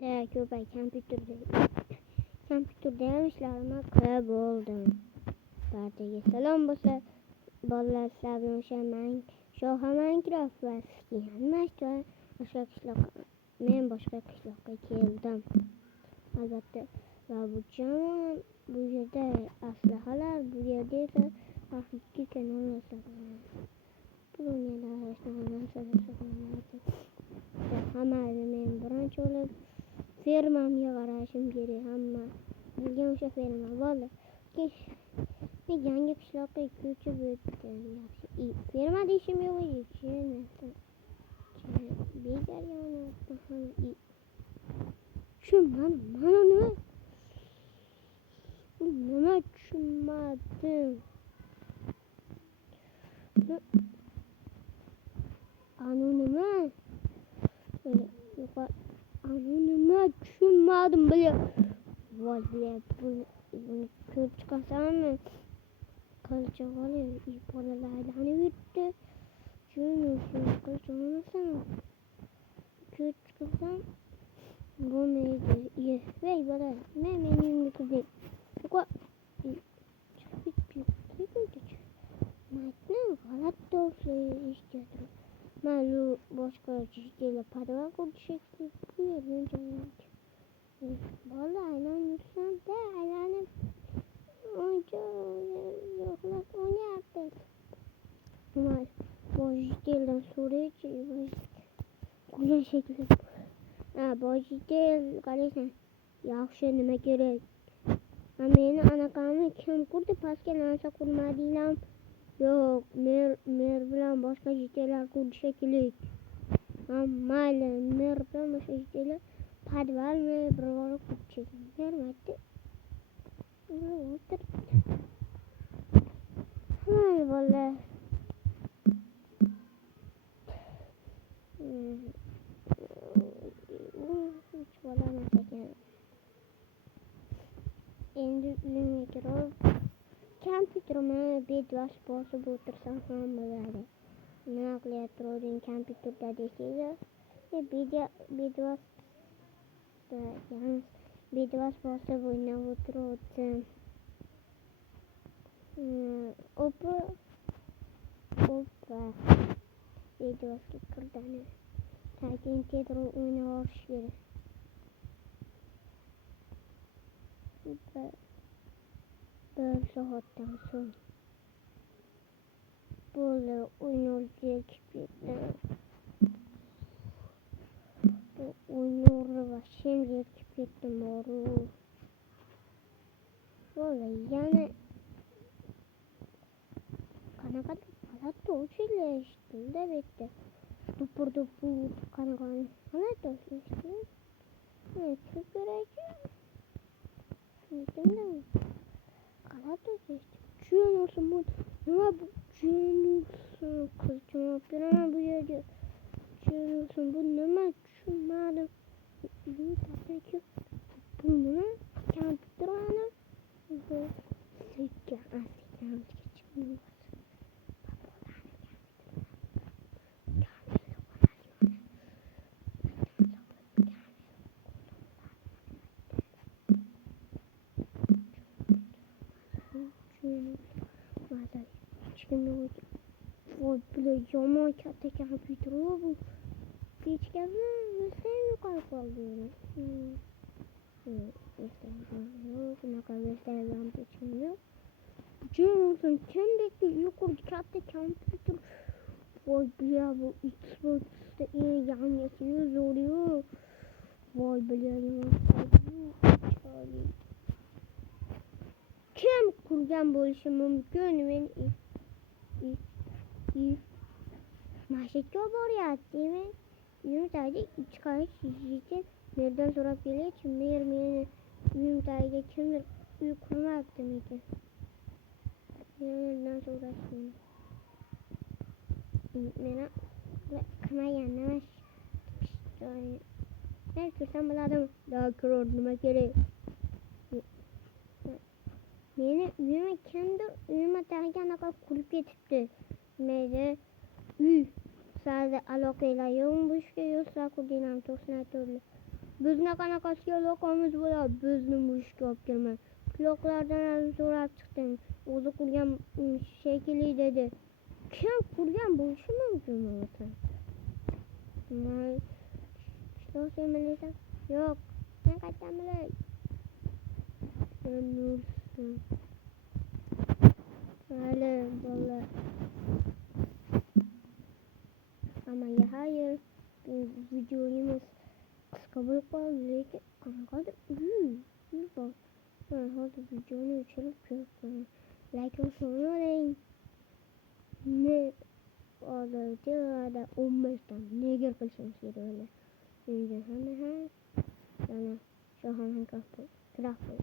Ko'pay kompyuterdayam ishlarimni qilib bo'ldim. Barchaga salom bo'lsa, bolalar sizlar bilan o'sha Shoha Minecraft va Skihanmast va men boshqa qishloqqa keldim. Albatta, va bu yerda aslahalar, bu yerda esa haqiqiy kanallar saqlanadi. Hammani men birinchi bo'lib fermamga qarashim kerak. Hamma bilgan o'sha ferma bo'ldi. Men yangi qishloqqa ko'chib o'tdim. Yaxshi. Ferma deyishim yo'q edi. Nima tushunmadim. Nima tushunmadim bile. Voy bile, buni ko'rib chiqasammi? Qilchog'ali bolalar aylanib yuribdi. Qilchog'alisam ko'rib chiqasam bo'lmaydi. Voy bola, men uyimga kirdim. G'alati tovushlar eshityapti. Mana boshqa jishlar podval qurdi shekilli. Bu yerdan joylanadi. Bola aylanib yursam-da, aylanib uncha yo'qlab o'ynayapti. Mana bojiteldan so'raychi, qo'ygan shekilli. Bojitel qaraysan, yaxshi nima kerak? Meni anaqamni kim qurdi? Pastga narsa qurmadinglar? Yo'q, mer bilan boshqa jitelar qurdi shekilli. Mayli, mer bilan boshqa jitelar podvalni bir bora qurdi shekilli. Bermaydi. Mayli bola. Hiç bo'lamas ekan. Endi uyimga kirib kompyuterimni bedvash bosib o'tirsam ham bo'ladi. Nima qilyapti kompyuterda desanglar, bedvash bosib o'ynab o'tirdim. Oppa. Bedvashga kirdani. Keyin tezroq o'ynab olish kerak. Bir soatdan so'ng bo'ldi, o'ynolga ketdi. O'ynolga va shenga ketdim. Bo'ldi, yana qanaqa g'alati tovushlar eshitildi bitta. Dupur qanaqa g'alati tovushlar eshitildi. Chiqib ko'raychi. Kimda? G'alati tushunolsin bu. Nima bu? Tushunolsin. Qilchimoq beraman bu yerga. Tushunolsin bu nima? Tushunmadim. Bu nima? Kompyuterni sekka chiqdi. Voy bile yomon katta kompyuter bu. Kechganda versam yo'qolib qoldi. Bunaqa versam hechkim yo'q. Johnson kimdeki yuqori katta kompyuter. Voy bile bu Xbox'da yangisi zo'ru. Voy bile kim qurgan bo'lishi mumkin? Men mashitga boryaptimi? Uyim tagiga chiqish yigit merdan so'rab kelaychi. Mer meni uyim tagiga kimdir uy qurmabdimikin? Merdan so'rashim. Meni qilmagan nima? Men ko'rsam bo'ladimi? Darkroad nima kerak? Meni uyimga kimdir uyimga tagiga anaqa qurib ketibdi. Mayli uy sizlarda aloqalar yo'qmi bu ishga? Yo'q, sizlar qurdinglarmi? To'g'risini aytavering. Bizne qanaqa siyaloqamiz bo'ladi, bizni mushukka olib kelmay. Quloqlardan ham so'rab chiqdim. O'zi qurgan shekilli dedi. Kim qurgan bo'lishi mumkin bo'lsa? Qishloq semirlisan? Yo'q. Sen qayerdan bilay? Sen nursan. Hali bolalar. Hammaga hayır. Videoyimiz qisqa bo'lib qoldi, lekin qanaqadir bor. Hozir videoni o'chirib ko'raman. Like bosing. Ne hozirda 15 dan nega qilishimiz kerak? Endi hamma yana shohaman kraft.